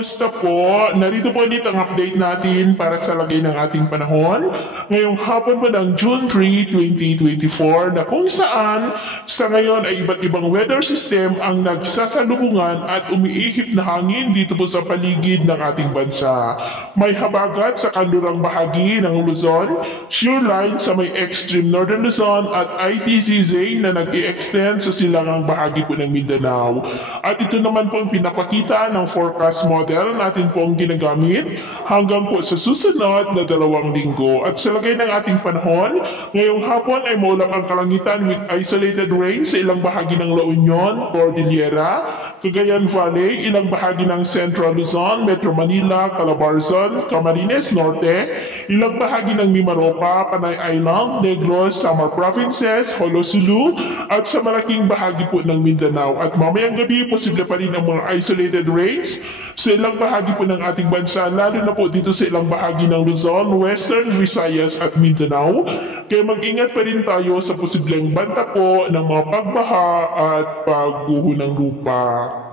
Kumusta po? Narito po ulit ang update natin para sa lagay ng ating panahon. Ngayong hapon po ng June 3, 2024 na kung saan sa ngayon ay iba't ibang weather system ang nagsasalubungan at umiihip na hangin dito po sa paligid ng ating bansa. May habagat sa kanlurang bahagi ng Luzon, shear line sa may extreme northern Luzon at ITCZ na nag-i-extend sa silangang bahagi po ng Mindanao. At ito naman po ang pinapakita ng forecast model natin pong ginagamit hanggang po sa susunod na 2 linggo. At sa lagay ng ating panahon, ngayong hapon ay maulap ang kalangitan with isolated rain sa ilang bahagi ng La Union, Cordillera, Cagayan Valley, ilang bahagi ng Central Luzon, Metro Manila, Calabarzon, Camarines Norte, ilang bahagi ng Mimaropa, Panay Island, Negros, Samar Provinces, Holosulu, at sa malaking bahagi po ng Mindanao. At mamayang gabi, posible pa rin ang mga isolated rains sa ilang bahagi po ng ating bansa, lalo na po dito sa ilang bahagi ng Luzon, Western Visayas at Mindanao. Kaya mag-ingat pa rin tayo sa posibleng banta po ng mga pagbaha at pagguho ng lupa.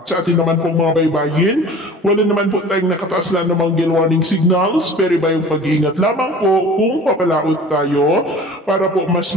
Sa atin naman pong mga baybayin, wala naman po tayong nakataas na namang gale warning signals, pero iba yung pag-iingat lamang po kung papalaot tayo para po mas